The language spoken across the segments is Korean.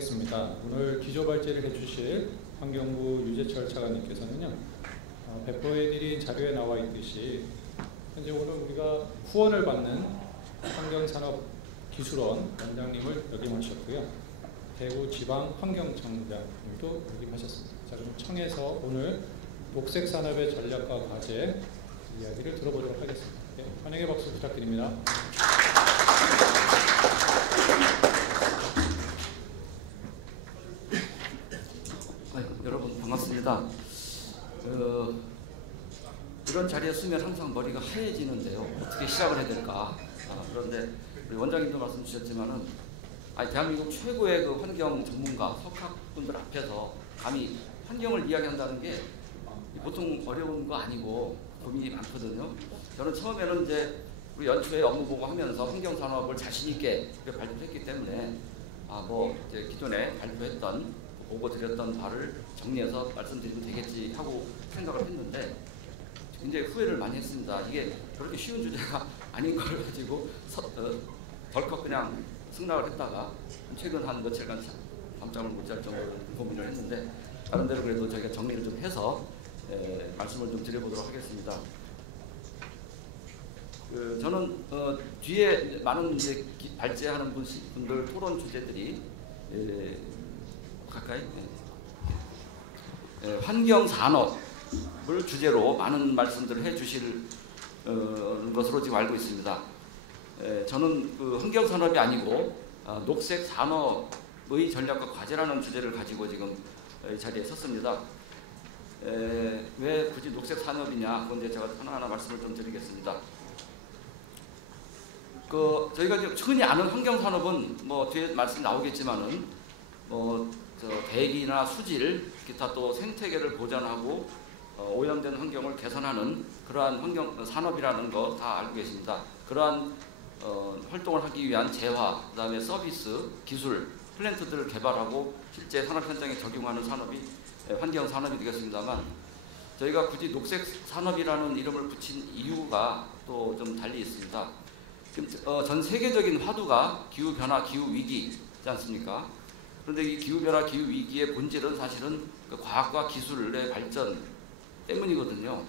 하겠습니다. 오늘 기조발제를 해주실 환경부 유재철 차관님께서는요, 배포해드린 자료에 나와 있듯이 현재 오늘 우리가 후원을 받는 환경산업기술원 원장님을 역임하셨고요. 대구지방환경청장님도 역임하셨습니다. 자, 그럼 청에서 오늘 녹색산업의 전략과 과제 이야기를 들어보도록 하겠습니다. 네, 환영의 박수 부탁드립니다. 여러분 반갑습니다. 이런 자리에 서면 항상 머리가 하얘지는데요. 어떻게 시작을 해야 될까? 그런데 우리 원장님도 말씀 주셨지만은 대한민국 최고의 그 환경 전문가 석학분들 앞에서 감히 환경을 이야기한다는 게 보통 어려운 거 아니고 고민이 많거든요. 저는 처음에는 이제 우리 연초에 업무 보고하면서 환경 산업을 자신 있게 발표했기 때문에 이제 기존에 발표했던 보고 드렸던 바를 정리해서 말씀드리면 되겠지 하고 생각을 했는데 굉장히 후회를 많이 했습니다. 이게 그렇게 쉬운 주제가 아닌 걸 가지고 덜컥 그냥 승낙을 했다가 최근 한 며칠간 밤잠을 못 잘 정도로 고민을 했는데 나름대로 그래도 저희가 정리를 좀 해서 말씀을 좀 드려보도록 하겠습니다. 저는 뒤에 많은 이제 발제하는 분들 토론 주제들이 가까이 환경산업을 주제로 많은 말씀들을 해주실 것으로 지금 알고 있습니다. 저는 그 환경산업이 아니고 녹색산업의 전략과 과제라는 주제를 가지고 지금 이 자리에 섰습니다. 왜 굳이 녹색산업이냐? 그건 이제 제가 하나하나 말씀을 좀 드리겠습니다. 저희가 이제 흔히 아는 환경산업은 뒤에 말씀 나오겠지만은 대기나 수질, 기타 또 생태계를 보존하고 오염된 환경을 개선하는 그러한 환경 산업이라는 거 다 알고 계십니다. 그러한 활동을 하기 위한 재화, 그다음에 서비스, 기술, 플랜트들을 개발하고 실제 산업 현장에 적용하는 산업이 환경 산업이 되겠습니다만 저희가 굳이 녹색 산업이라는 이름을 붙인 이유가 또 좀 달리 있습니다. 전 세계적인 화두가 기후 변화, 기후 위기지 않습니까? 그런데 이 기후변화, 기후위기의 본질은 사실은 그 과학과 기술의 발전 때문이거든요.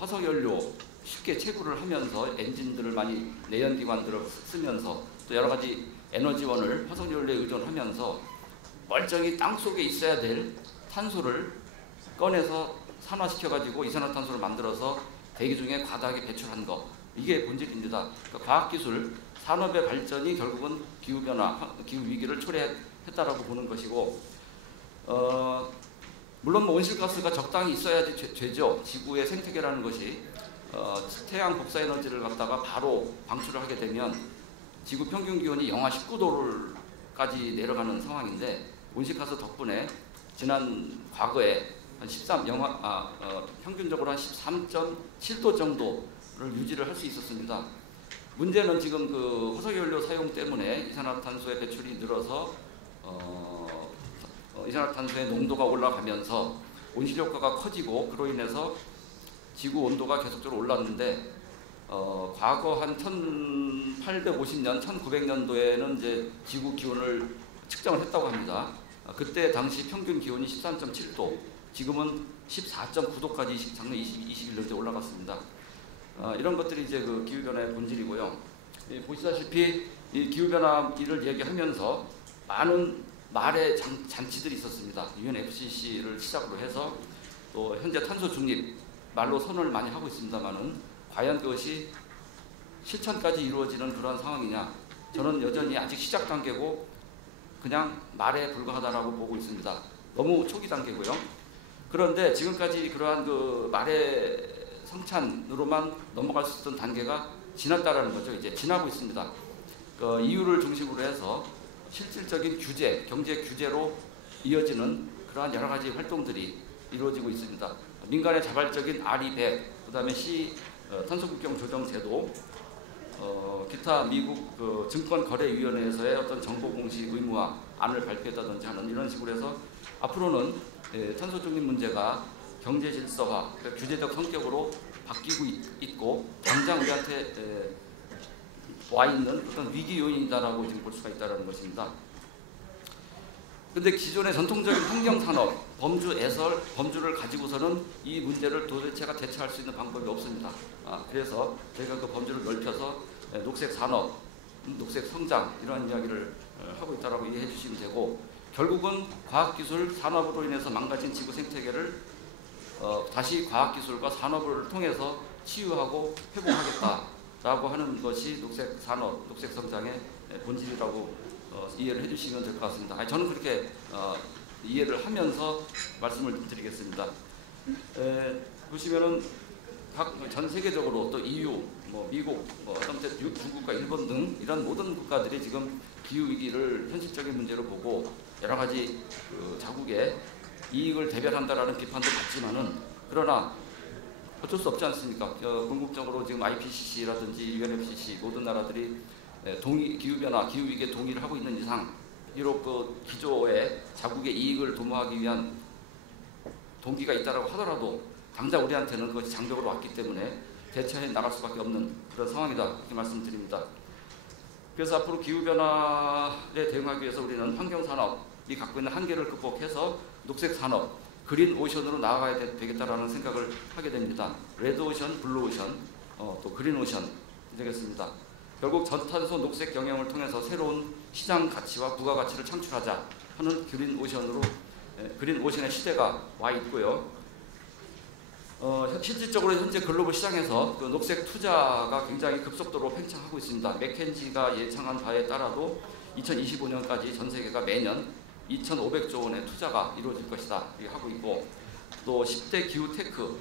화석연료 쉽게 채굴을 하면서 엔진들을 많이 내연기관들을 쓰면서 또 여러 가지 에너지원을 화석연료에 의존하면서 멀쩡히 땅속에 있어야 될 탄소를 꺼내서 산화시켜가지고 이산화탄소를 만들어서 대기 중에 과다하게 배출한 거. 이게 본질입니다. 그러니까 과학기술, 산업의 발전이 결국은 기후변화, 기후위기를 초래했다라고 보는 것이고 물론 온실가스가 적당히 있어야지 되죠. 지구의 생태계라는 것이 태양 복사에너지를 갖다가 바로 방출을 하게 되면 지구 평균 기온이 영하 19도까지 내려가는 상황인데 온실가스 덕분에 지난 과거에 한 평균적으로 한 13.7도 정도를 유지를 할 수 있었습니다. 문제는 지금 그 화석연료 사용 때문에 이산화탄소의 배출이 늘어서 이산화탄소의 농도가 올라가면서 온실효과가 커지고 그로 인해서 지구 온도가 계속적으로 올랐는데 과거 한 1850년, 1900년도에는 이제 지구 기온을 측정을 했다고 합니다. 그때 당시 평균 기온이 13.7도, 지금은 14.9도까지 작년 21년째 올라갔습니다. 이런 것들이 이제 그 기후변화의 본질이고요. 보시다시피 이 기후변화를 얘기하면서 많은 말의 잔치들이 있었습니다. UNFCC를 시작으로 해서 또 현재 탄소 중립 말로 선언을 많이 하고 있습니다만은 과연 그것이 실천까지 이루어지는 그런 상황이냐? 저는 여전히 아직 시작 단계고 그냥 말에 불과하다라고 보고 있습니다. 너무 초기 단계고요. 그런데 지금까지 그러한 그 말의 성찬으로만 넘어갈 수 있던 단계가 지났다라는 거죠. 이제 지나고 있습니다. 이유를 중심으로 해서 실질적인 규제, 경제 규제로 이어지는 그러한 여러 가지 활동들이 이루어지고 있습니다. 민간의 자발적인 RE100, 그다음에 탄소국경 조정 제도, 기타 미국 그 증권거래위원회에서의 어떤 정보 공시 의무화 안을 발표했다든지 하는 이런 식으로 해서 앞으로는 탄소 중립 문제가 경제 질서화, 그러니까 규제적 성격으로 바뀌고 있고 당장 우리한테 와 있는 어떤 위기 요인이다라고 지금 볼 수가 있다는 것입니다. 근데 기존의 전통적인 환경산업, 범주를 가지고서는 이 문제를 도대체가 대처할 수 있는 방법이 없습니다. 그래서 저희가 그 범주를 넓혀서 녹색산업, 녹색성장 이런 이야기를 하고 있다고 이해해 주시면 되고, 결국은 과학기술, 산업으로 인해서 망가진 지구 생태계를 다시 과학기술과 산업을 통해서 치유하고 회복하겠다라고 하는 것이 녹색산업, 녹색성장의 본질이라고 이해를 해주시면 될 것 같습니다. 저는 그렇게 이해를 하면서 말씀을 드리겠습니다. 보시면은 전 세계적으로 또 EU, 미국, 중국과 일본 등 이런 모든 국가들이 지금 기후 위기를 현실적인 문제로 보고 여러 가지 자국의 이익을 대변한다라는 비판도 받지만은, 그러나 어쩔 수 없지 않습니까? 궁극적으로 지금 IPCC라든지 UNFCC 모든 나라들이 기후변화, 기후위기에 동의를 하고 있는 이상, 비록 그 기조의 자국의 이익을 도모하기 위한 동기가 있다고 하더라도 당장 우리한테는 그것이 장벽으로 왔기 때문에 대처해 나갈 수밖에 없는 그런 상황이다, 이렇게 말씀드립니다. 그래서 앞으로 기후변화에 대응하기 위해서 우리는 환경산업이 갖고 있는 한계를 극복해서 녹색산업, 그린오션으로 나아가야 되겠다라는 생각을 하게 됩니다. 레드오션, 블루오션, 또 그린오션 되겠습니다. 결국 전탄소 녹색 경영을 통해서 새로운 시장 가치와 부가가치를 창출하자 하는 그린오션의 시대가 와 있고요. 실질적으로 현재 글로벌 시장에서 그 녹색 투자가 굉장히 급속도로 팽창하고 있습니다. 맥켄지가 예상한 바에 따라도 2025년까지 전 세계가 매년 2,500조 원의 투자가 이루어질 것이다 이렇게 하고 있고, 또 10대 기후 테크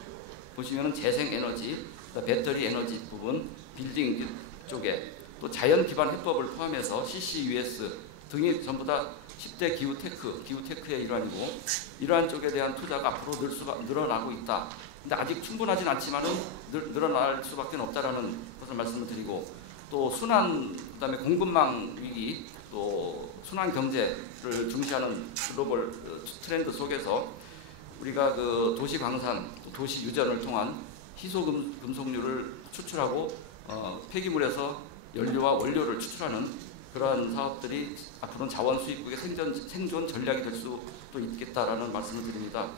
보시면은 재생에너지, 배터리 에너지 부분, 빌딩 쪽에, 또 자연 기반 해법을 포함해서 CCUS 등이 전부 다 10대 기후 테크의 일환이고, 이러한 쪽에 대한 투자가 앞으로 늘어나고 있다. 근데 아직 충분하진 않지만은 늘어날 수밖에 없다라는 것을 말씀을 드리고, 또 그다음에 공급망 위기, 또 순환 경제를 중시하는 글로벌 트렌드 속에서 우리가 그 도시 광산, 도시 유전을 통한 희소 금속류를 추출하고 폐기물에서 연료와 원료를 추출하는 그러한 사업들이 앞으로는 자원 수입국의 생존 전략이 될 수도 있겠다라는 말씀을 드립니다.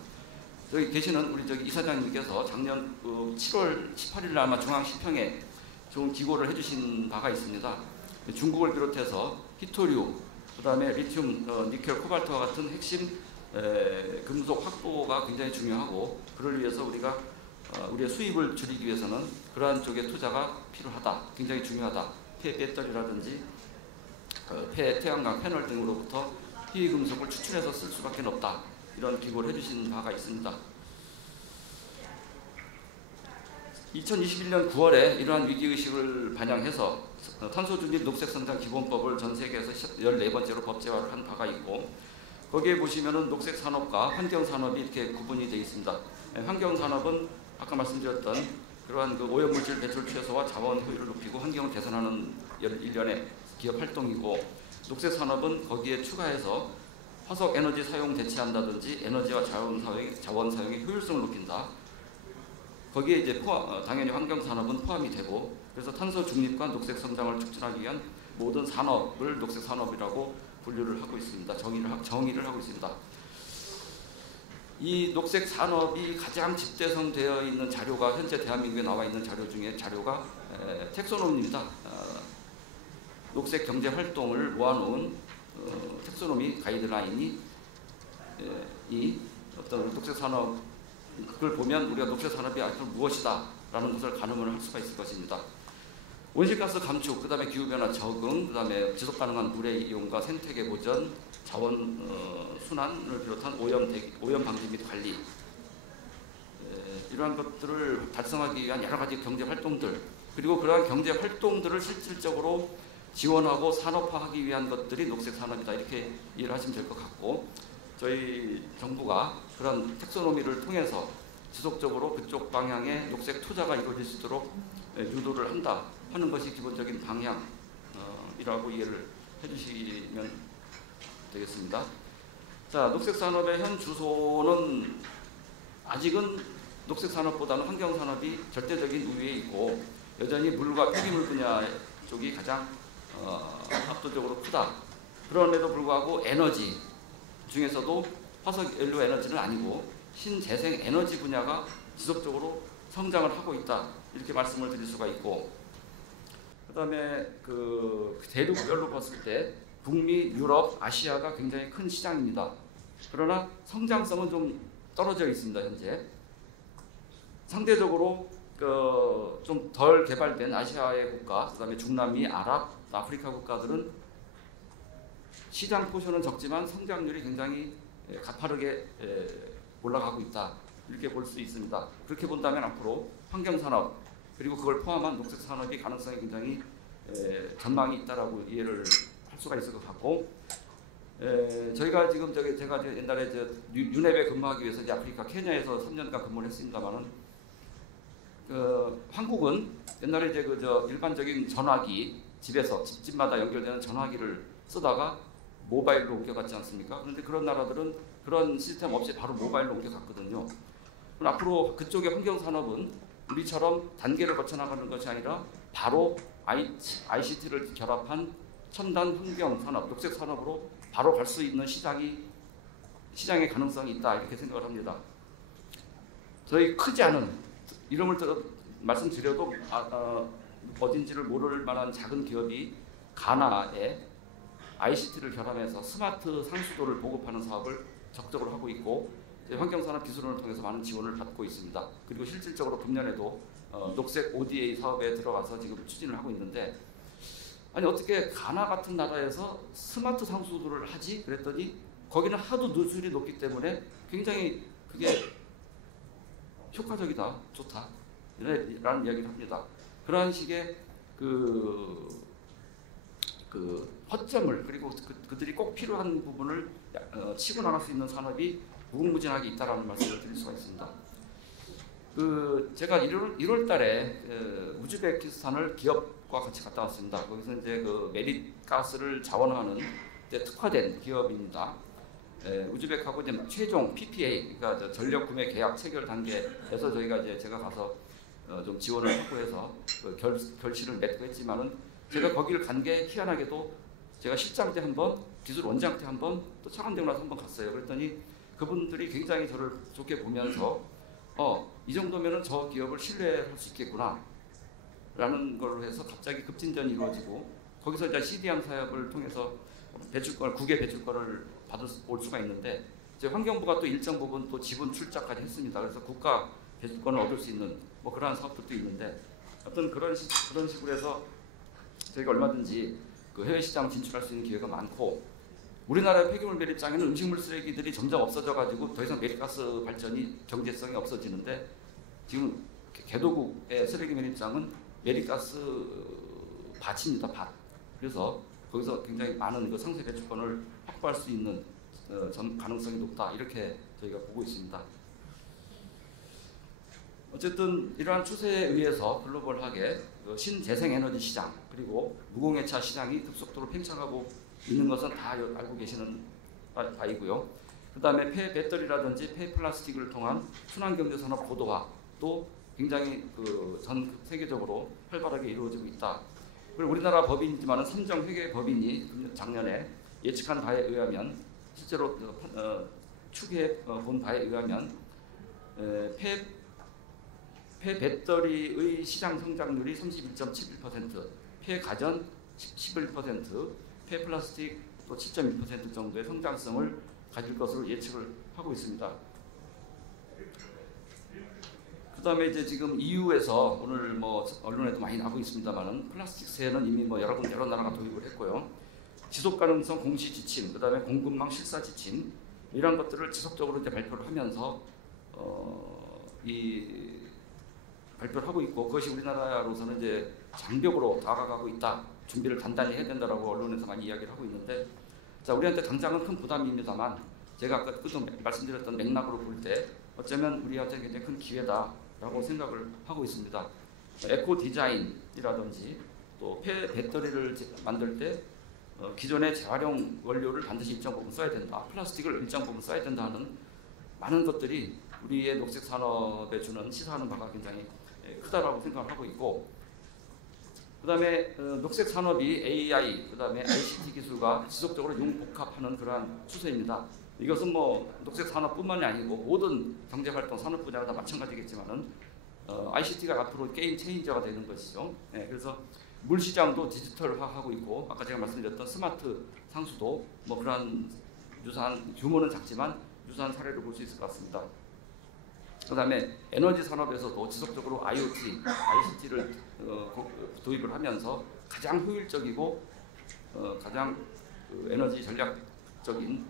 여기 계시는 우리 이사장님께서 작년 7월 18일 날 아마 중앙시평에 좋은 기고를 해주신 바가 있습니다. 중국을 비롯해서 히토류, 그다음에 리튬, 니켈, 코발트와 같은 핵심 금속 확보가 굉장히 중요하고, 그를 위해서 우리가 우리의 수입을 줄이기 위해서는 그러한 쪽에 투자가 필요하다, 굉장히 중요하다. 폐배터리라든지 폐태양광 패널 등으로부터 희귀금속을 추출해서 쓸 수밖에 없다, 이런 기고를 해주신 바가 있습니다. 2021년 9월에 이러한 위기의식을 반영해서 탄소중립 녹색성장 기본법을 전 세계에서 14번째로 법제화를 한 바가 있고, 거기에 보시면은 녹색산업과 환경산업이 이렇게 구분이 되어 있습니다. 환경산업은 아까 말씀드렸던 그러한 그 오염물질 배출 최소와 자원 효율을 높이고 환경을 개선하는 일련의 기업 활동이고, 녹색산업은 거기에 추가해서 화석 에너지 사용 대체한다든지 에너지와 자원 사용의 효율성을 높인다. 거기에 이제 당연히 환경산업은 포함이 되고, 그래서 탄소 중립과 녹색 성장을 촉진하기 위한 모든 산업을 녹색 산업이라고 분류를 하고 있습니다. 정의를 하고 있습니다. 이 녹색 산업이 가장 집대성되어 있는 자료가 현재 대한민국에 나와 있는 자료 중에 자료가 텍소노미입니다. 녹색 경제 활동을 모아놓은 텍소노미 가이드라인이 어떤 녹색 산업, 그걸 보면 우리가 녹색 산업이 무엇이다 라는 것을 가늠을 할 수가 있을 것입니다. 온실가스 감축, 그 다음에 기후변화 적응, 그 다음에 지속가능한 물의 이용과 생태계 보전, 자원 순환을 비롯한 오염 방지 및 관리, 이러한 것들을 달성하기 위한 여러 가지 경제 활동들, 그리고 그러한 경제 활동들을 실질적으로 지원하고 산업화하기 위한 것들이 녹색 산업이다, 이렇게 이해를 하시면 될 것 같고, 저희 정부가 그런 텍소노미를 통해서 지속적으로 그쪽 방향의 녹색 투자가 이루어질 수 있도록 유도를 한다 하는 것이 기본적인 방향이라고 이해를 해주시면 되겠습니다. 자, 녹색 산업의 현 주소는 아직은 녹색 산업보다는 환경 산업이 절대적인 우위에 있고, 여전히 물과 폐기물 분야 쪽이 가장 압도적으로 크다. 그럼에도 불구하고 에너지, 중에서도 화석 연료 에너지는 아니고 신재생 에너지 분야가 지속적으로 성장을 하고 있다, 이렇게 말씀을 드릴 수가 있고, 그다음에 그 대륙별로 봤을 때 북미, 유럽, 아시아가 굉장히 큰 시장입니다. 그러나 성장성은 좀 떨어져 있습니다. 현재 상대적으로 좀 덜 개발된 아시아의 국가, 그다음에 중남미, 아랍, 아프리카 국가들은 시장 포션은 적지만 성장률이 굉장히 가파르게 올라가고 있다, 이렇게 볼 수 있습니다. 그렇게 본다면 앞으로 환경산업 그리고 그걸 포함한 녹색산업이 가능성이 굉장히 전망이 있다라고 이해를 할 수가 있을 것 같고, 저희가 지금 제가 옛날에 유네베 근무하기 위해서 이제 아프리카 케냐에서 3년간 근무를 했습니다만은, 한국은 옛날에 이제 일반적인 전화기, 집집마다 연결되는 전화기를 쓰다가 모바일로 옮겨갔지 않습니까? 그런데 그런 나라들은 그런 시스템 없이 바로 모바일로 옮겨갔거든요. 그럼 앞으로 그쪽의 환경산업은 우리처럼 단계를 거쳐 나가는 것이 아니라 바로 ICT를 결합한 첨단 환경산업, 녹색산업으로 바로 갈 수 있는 시장의 가능성이 있다, 이렇게 생각을 합니다. 저희 크지 않은, 이름을 말씀드려도 어딘지를 모를 만한 작은 기업이 가나에 ICT를 결합해서 스마트 상수도를 보급하는 사업을 적극적으로 하고 있고, 환경산업 기술원을 통해서 많은 지원을 받고 있습니다. 그리고 실질적으로 금년에도 녹색 ODA 사업에 들어가서 지금 추진을 하고 있는데, 아니 어떻게 가나 같은 나라에서 스마트 상수도를 하지? 그랬더니 거기는 하도 누출이 높기 때문에 굉장히 그게 효과적이다, 좋다, 라는 이야기를 합니다. 그러한 식의 허점을, 그리고 그들이 꼭 필요한 부분을 치고 나갈 수 있는 산업이 무궁무진하게 있다라는 말씀을 드릴 수가 있습니다. 제가 1월 달에 우즈베키스탄을 기업과 같이 갔다 왔습니다. 거기서 이제 메릿가스를 자원하는 특화된 기업입니다. 우즈벡하고 이제 최종 PPA, 그러니까 전력 구매 계약 체결 단계에서 제가 가서 좀 지원을 하고 해서 결실을 맺고 했지만은, 제가 거기를 간 게 희한하게도 제가 실장 때 한 번, 기술 원장 때 한 번, 또 차관되고 나서 한 번 갔어요. 그랬더니 그분들이 굉장히 저를 좋게 보면서 이 정도면은 저 기업을 신뢰할 수 있겠구나 라는 걸로 해서 갑자기 급진전이 이루어지고, 거기서 이제 CDM 사업을 통해서 국외 배출권을 올 수가 있는데, 이제 환경부가 또 일정 부분 또 지분 출자까지 했습니다. 그래서 국가 배출권을 얻을 수 있는 그러한 사업들도 있는데, 어떤 그런 식으로 해서 저희가 얼마든지 해외 시장 진출할 수 있는 기회가 많고, 우리나라의 폐기물 매립장에는 음식물 쓰레기들이 점점 없어져가지고 더 이상 매립가스 발전이 경제성이 없어지는데, 지금 개도국의 쓰레기 매립장은 매립가스 밭입니다, 밭. 그래서 거기서 굉장히 많은 상세 배출권을 확보할 수 있는 가능성이 높다, 이렇게 저희가 보고 있습니다. 어쨌든 이러한 추세에 의해서 글로벌하게 신재생에너지 시장 그리고 무공해차 시장이 급속도로 팽창하고 있는 것은 다 알고 계시는 바이고요. 그 다음에 폐배터리라든지 폐플라스틱을 통한 순환경제산업 고도화도 굉장히 전 세계적으로 활발하게 이루어지고 있다. 그리고 우리나라 법인이지만은 삼정회계법인이 작년에 예측한 바에 의하면, 실제로 추계해 본 바에 의하면 폐배터리의 시장 성장률이 31.71%, 폐가전 11%, 폐플라스틱 또 7.1% 정도의 성장성을 가질 것으로 예측을 하고 있습니다. 그다음에 이제 지금 EU에서 오늘 언론에도 많이 나오고 있습니다만은, 플라스틱세는 이미 여러 나라가 도입을 했고요. 지속가능성 공시 지침, 그다음에 공급망 실사 지침, 이런 것들을 지속적으로 이제 발표를 하면서 발표를 하고 있고, 그것이 우리나라로서는 이제 장벽으로 다가가고 있다, 준비를 단단히 해야 된다라고 언론에서 많이 이야기를 하고 있는데, 자, 우리한테 당장은 큰 부담입니다만, 제가 아까 말씀드렸던 맥락으로 볼 때 어쩌면 우리한테 굉장히 큰 기회다라고 생각을 하고 있습니다. 에코 디자인이라든지 또 폐배터리를 만들 때 기존의 재활용 원료를 반드시 일정 부분 써야 된다, 플라스틱을 일정 부분 써야 된다 하는 많은 것들이 우리의 녹색 산업에 주는 시사하는 바가 굉장히 크다라고 생각을 하고 있고, 그 다음에 녹색 산업이 AI, 그 다음에 ICT 기술과 지속적으로 융복합하는 그러한 추세입니다. 이것은 뭐 녹색 산업뿐만이 아니고 모든 경제활동 산업 분야가 다 마찬가지겠지만은 ICT가 앞으로 게임 체인저가 되는 것이죠. 네, 그래서 물 시장도 디지털화하고 있고 아까 제가 말씀드렸던 스마트 상수도 뭐 그러한 유사한 규모는 작지만 유사한 사례를 볼 수 있을 것 같습니다. 그다음에 에너지 산업에서도 지속적으로 ICT를 도입을 하면서 가장 효율적이고 가장 에너지 전략적인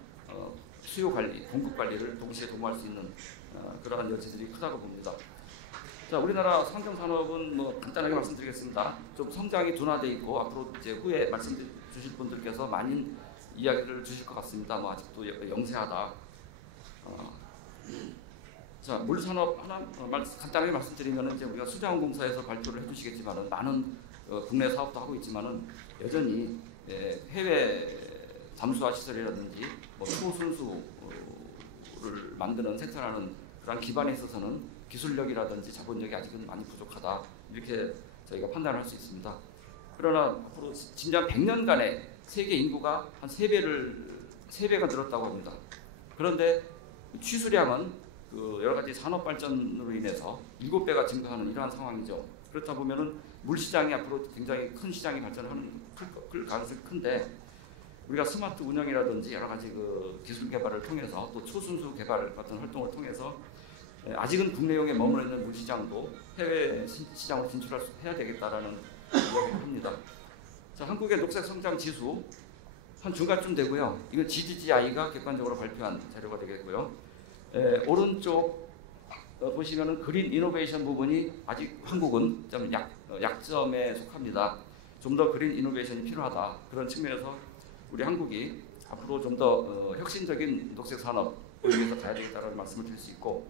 수요 관리, 공급 관리를 동시에 도모할 수 있는 그러한 여지들이 크다고 봅니다. 자, 우리나라 환경 산업은 뭐 간단하게 말씀드리겠습니다. 좀 성장이 둔화돼 있고 앞으로 이제 후에 말씀 주실 분들께서 많은 이야기를 주실 것 같습니다. 뭐 아직도 영세하다. 자, 물 산업 하나 간단하게 말씀드리면 이제 우리가 수자원공사에서 발표를 해주시겠지만은 많은 국내 사업도 하고 있지만은 여전히 해외 잠수화 시설이라든지 뭐 초순수를 만드는 생산하는 그런 기반에 있어서는 기술력이라든지 자본력이 아직은 많이 부족하다 이렇게 저희가 판단을 할 수 있습니다. 그러나 앞으로 진짜 100년간에 세계 인구가 한 3배가 늘었다고 합니다. 그런데 취수량은 그 여러 가지 산업 발전으로 인해서 7배가 증가하는 이러한 상황이죠. 그렇다 보면은 물 시장이 앞으로 굉장히 큰 시장이 클 가능성이 큰데 우리가 스마트 운영이라든지 여러 가지 그 기술 개발을 통해서 또 초순수 개발 같은 활동을 통해서 아직은 국내용에 머물러 있는 물 시장도 해외 시장으로 진출해야 되겠다라는 이야기를 합니다. 자, 한국의 녹색 성장 지수 한 중간쯤 되고요. 이건 GDGI가 객관적으로 발표한 자료가 되겠고요. 오른쪽 보시면은 그린 이노베이션 부분이 아직 한국은 좀 약점에 속합니다. 좀 더 그린 이노베이션이 필요하다. 그런 측면에서 우리 한국이 앞으로 좀 더 혁신적인 녹색 산업을 위해서 가야 되겠다는 말씀을 드릴 수 있고,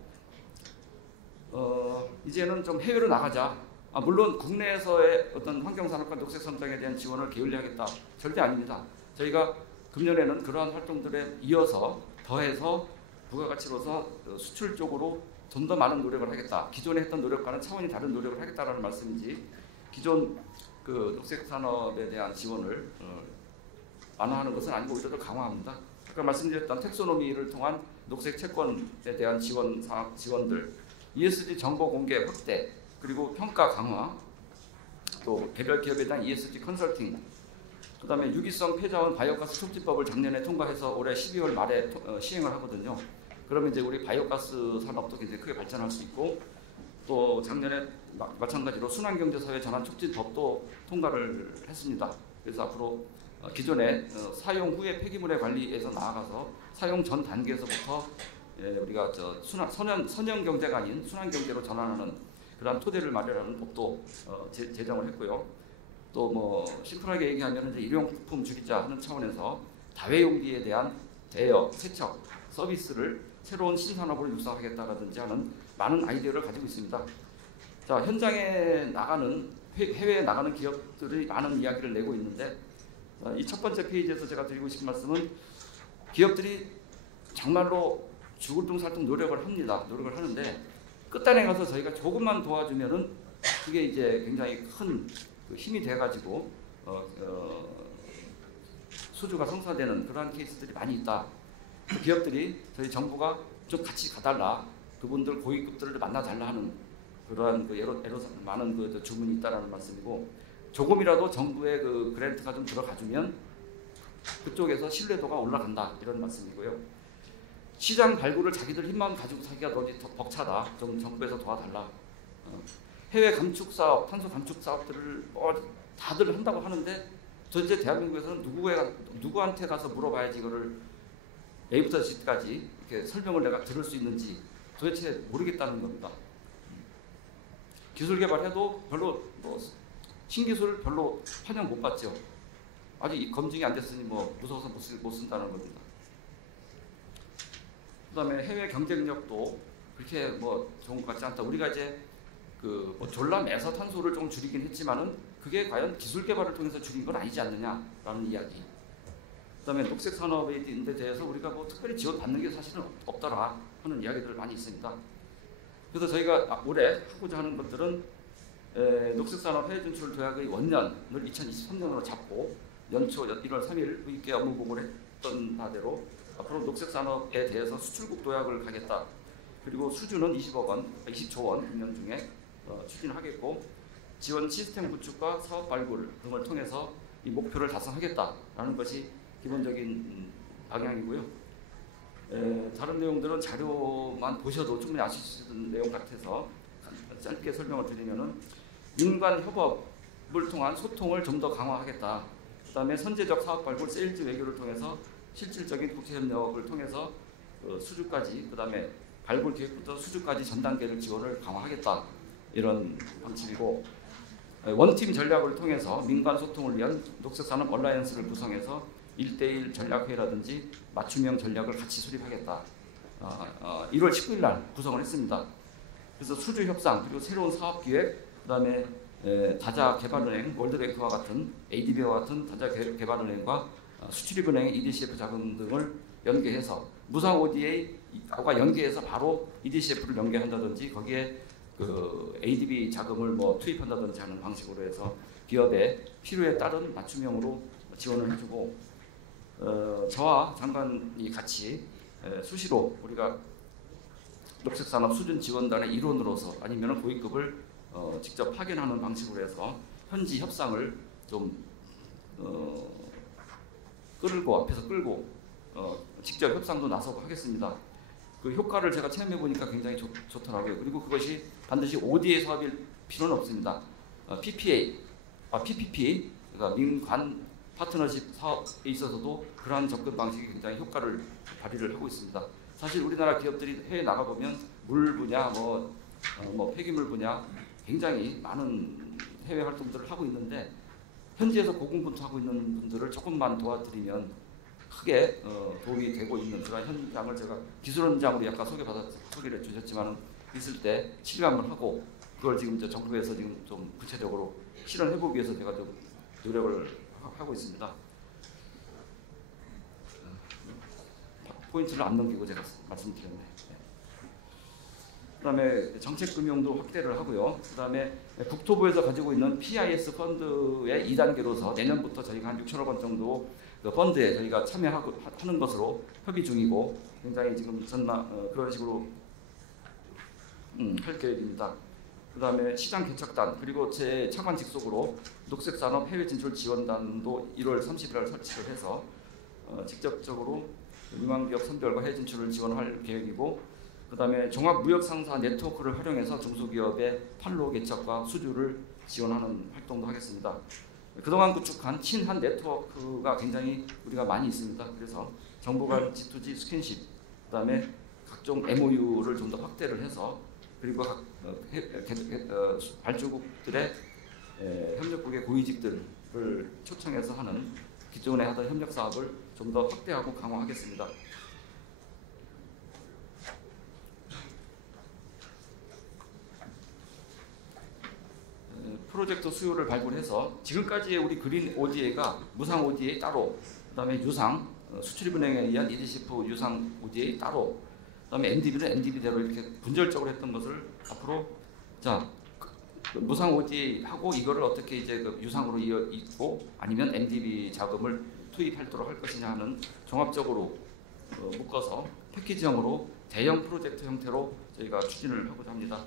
이제는 좀 해외로 나가자. 물론 국내에서의 어떤 환경산업과 녹색 성장에 대한 지원을 게을리하겠다. 절대 아닙니다. 저희가 금년에는 그러한 활동들에 이어서 더해서 부가가치로서 수출 쪽으로 좀 더 많은 노력을 하겠다. 기존에 했던 노력과는 차원이 다른 노력을 하겠다라는 말씀이지 기존 그 녹색 산업에 대한 지원을 완화하는 것은 아니고 오히려 더 강화합니다. 아까 말씀드렸던 텍소노미를 통한 녹색 채권에 대한 지원들, ESG 정보 공개 확대, 그리고 평가 강화, 또 개별 기업에 대한 ESG 컨설팅, 그다음에 유기성 폐자원 바이오가스 촉진법을 작년에 통과해서 올해 12월 말에 시행을 하거든요. 그러면 이제 우리 바이오가스 산업도 굉장히 크게 발전할 수 있고, 또 작년에 마찬가지로 순환경제사회 전환 촉진법도 통과를 했습니다. 그래서 앞으로 기존에 사용 후에 폐기물의 관리에서 나아가서 사용 전 단계에서부터 우리가 선형 경제가 아닌 순환 경제로 전환하는 그런 토대를 마련하는 법도 제정을 했고요. 또 뭐 심플하게 얘기하면 이제 일용품 줄이자 하는 차원에서 다회용기에 대한 대여, 세척, 서비스를 새로운 신산업으로 육성하겠다라든지 하는 많은 아이디어를 가지고 있습니다. 자, 현장에 나가는 해외에 나가는 기업들이 많은 이야기를 내고 있는데, 이 첫 번째 페이지에서 제가 드리고 싶은 말씀은 기업들이 정말로 죽을둥살둥 노력을 합니다. 노력을 하는데 끝단에 가서 저희가 조금만 도와주면은 그게 이제 굉장히 큰 힘이 돼가지고 수주가 성사되는 그러한 케이스들이 많이 있다. 기업들이 저희 정부가 좀 같이 가달라, 그분들 고위급들을 만나달라 하는 그러한 많은 그 주문이 있다라는 말씀이고, 조금이라도 정부의 그 그랜트가 좀 들어가주면 그쪽에서 신뢰도가 올라간다 이런 말씀이고요. 시장 발굴을 자기들 힘만 가지고 사기가 더 벅차다. 좀 정부에서 도와달라. 해외 감축 사업, 탄소 감축 사업들을 다들 한다고 하는데 도대체 대한민국에서는 누구한테 가서 물어봐야지 이거를 A부터 Z까지 이렇게 설명을 내가 들을 수 있는지 도대체 모르겠다는 겁니다. 기술 개발해도 별로 신기술 별로 환영 못 받죠. 아직 검증이 안 됐으니 무서워서 못 쓴다는 겁니다. 그다음에 해외 경쟁력도 그렇게 좋은 것 같지 않다. 우리가 이제 졸라매서 탄소를 좀 줄이긴 했지만은 그게 과연 기술 개발을 통해서 줄인 건 아니지 않느냐라는 이야기. 그다음에 녹색 산업에 대해서 우리가 특별히 지원받는 게 사실은 없더라 하는 이야기들 많이 있습니다. 그래서 저희가 올해 하고자 하는 것들은 녹색 산업 해외 진출 도약의 원년을 2023년으로 잡고 연초 1월 3일 의회 업무 보고를 했던 바대로 앞으로 녹색 산업에 대해서 수출국 도약을 가겠다. 그리고 수주는 20조 원 금년 중에 추진하겠고 지원 시스템 구축과 사업 발굴 등을 통해서 이 목표를 달성하겠다라는 것이 기본적인 방향이고요. 다른 내용들은 자료만 보셔도 충분히 아실 수 있는 내용 같아서 짧게 설명을 드리면은 민관 협업을 통한 소통을 좀 더 강화하겠다. 그다음에 선제적 사업 발굴, 세일즈 외교를 통해서 실질적인 국제 협력을 통해서 수주까지, 그다음에 발굴 기획부터 수주까지 전 단계를 지원을 강화하겠다. 이런 방침이고 원팀 전략을 통해서 민관 소통을 위한 녹색산업 얼라이언스를 구성해서 1대1 전략회의라든지 맞춤형 전략을 같이 수립하겠다. 1월 19일 날 구성을 했습니다. 그래서 수주 협상 그리고 새로운 사업 기획, 그다음에 다자개발은행, 월드뱅크와 같은 ADB와 같은 다자개발은행과 수출입은행의 EDCF 자금 등을 연계해서 무상 ODA와 연계해서 바로 EDCF를 연계한다든지 거기에 그 ADB 자금을 뭐 투입한다든지 하는 방식으로 해서 기업의 필요에 따른 맞춤형으로 지원을 해주고 저와 장관이 같이 수시로 우리가 녹색산업 수준지원단의 일원으로서 아니면 고위급을 직접 파견하는 방식으로 해서 현지 협상을 좀 앞에서 끌고 직접 협상도 나서고 하겠습니다. 그 효과를 제가 체험해 보니까 굉장히 좋더라고요. 그리고 그것이 반드시 ODA 사업일 필요는 없습니다. PPP, 그러니까 민관 파트너십 사업에 있어서도 그러한 접근 방식이 굉장히 효과를 발휘를 하고 있습니다. 사실 우리나라 기업들이 해외 나가 보면 물 분야, 뭐 폐기물 분야 굉장히 많은 해외 활동들을 하고 있는데 현지에서 고군분투하고 있는 분들을 조금만 도와드리면 크게 도움이 되고 있는 그런 현장을 제가 기술원장으로 약간 소개를 주셨지만 있을 때 실감을 하고 그걸 지금 정부에서 지금 좀 구체적으로 실현해보기 위해서 제가 좀 노력을 하고 있습니다. 포인트를 안 넘기고 제가 말씀드렸네. 그다음에 정책금융도 확대를 하고요. 그다음에 국토부에서 가지고 있는 PIS 펀드의 2단계로서 내년부터 저희가 한 6천억 원 정도 그 펀드에 저희가 참여하는 것으로 협의 중이고 굉장히 지금 그런 식으로 할 계획입니다. 그다음에 시장 개척단 그리고 제 차관 직속으로 녹색산업 해외 진출 지원단도 1월 30일 날 설치를 해서 직접적으로 유망기업 선별과 해외 진출을 지원할 계획이고 그다음에 종합무역상사 네트워크를 활용해서 중소기업의 판로 개척과 수주를 지원하는 활동도 하겠습니다. 그동안 구축한 친한 네트워크가 굉장히 우리가 많이 있습니다. 그래서 정부 간 G2G 스킨십, 그다음에 각종 MOU를 좀 더 확대를 해서 그리고 각 발주국들의 협력국의 고위직들을 초청해서 하는 기존에 하던 협력 사업을 좀 더 확대하고 강화하겠습니다. 프로젝트 수요를 발굴해서 지금까지의 우리 그린 ODA가 무상 ODA 따로, 그다음에 유상 수출입은행에 의한 EDCF 유상 ODA 따로, 그다음에 MDB는 MDB대로 이렇게 분절적으로 했던 것을 앞으로 무상 ODA 하고 이거를 어떻게 이제 그 유상으로 이어있고 아니면 MDB 자금을 투입하도록 할 것이냐 하는 종합적으로 묶어서 패키지형으로 대형 프로젝트 형태로 저희가 추진을 하고자 합니다.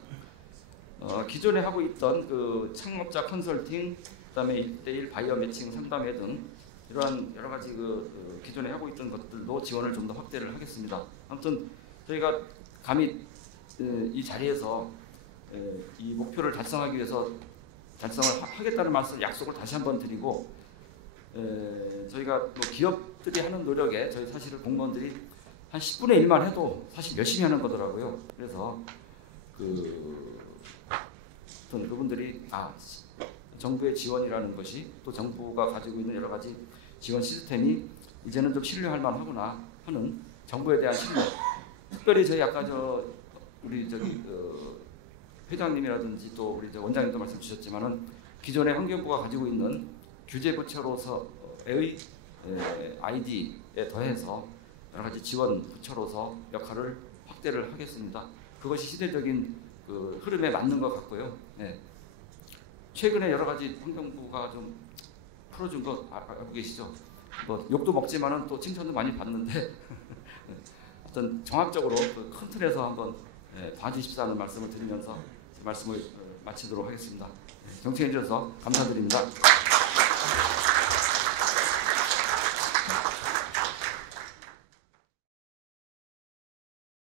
기존에 하고 있던 그 창업자 컨설팅, 그다음에 1대1 바이어 매칭 상담회 등 이러한 여러 가지 그 기존에 하고 있던 것들도 지원을 좀 더 확대를 하겠습니다. 아무튼 저희가 감히 이 자리에서 이 목표를 달성하기 위해서 달성을 하겠다는 말씀 약속을 다시 한번 드리고 저희가 또 기업들이 하는 노력에 저희 사실은 공무원들이 한 10분의 1만 해도 사실 열심히 하는 거더라고요. 그래서 그분들이 정부의 지원이라는 것이 또 정부가 가지고 있는 여러 가지 지원 시스템이 이제는 좀 신뢰할 만하구나 하는 정부에 대한 신뢰. 특별히 저희 아까 우리 회장님이라든지 또 우리 원장님도 말씀 주셨지만은 기존에 환경부가 가지고 있는 규제부처로서의 ID에 더해서 여러 가지 지원 부처로서 역할을 확대를 하겠습니다. 그것이 시대적인 그 흐름에 맞는 것 같고요. 네. 최근에 여러 가지 환경부가 좀 풀어준 거 알고 계시죠? 뭐 욕도 먹지만은 또 칭찬도 많이 받는데 어떤 정확적으로 그 큰 틀에서 한번 봐주십사는 말씀을 드리면서 말씀을 마치도록 하겠습니다. 정치해 주셔서 감사드립니다.